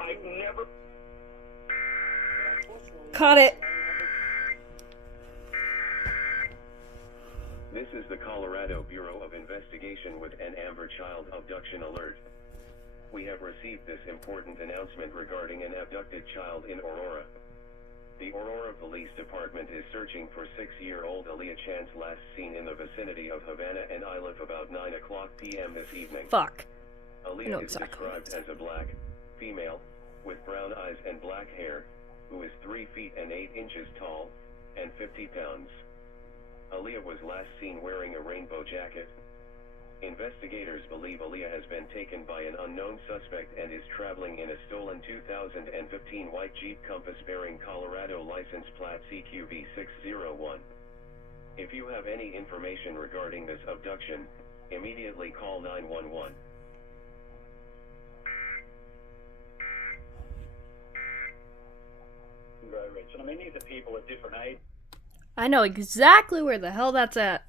I've never... Caught it. This is the Colorado Bureau of Investigation with an Amber Child abduction alert. We have received this important announcement regarding an abducted child in Aurora. The Aurora Police Department is searching for 6-year-old Aaliyah Chance, last seen in the vicinity of Havana and Iliff about 9 o'clock p.m. this evening. Fuck. I know Aaliyah is exactly. described as a black female with brown eyes and black hair, who is 3 feet and 8 inches tall and 50 pounds. Aaliyah was last seen wearing a rainbow jacket. Investigators believe Aaliyah has been taken by an unknown suspect and is traveling in a stolen 2015 white Jeep Compass bearing Colorado license plate CQV601. If you have any information regarding this abduction, immediately call 911. And I mean, these are people at different ages. I know exactly where the hell that's at.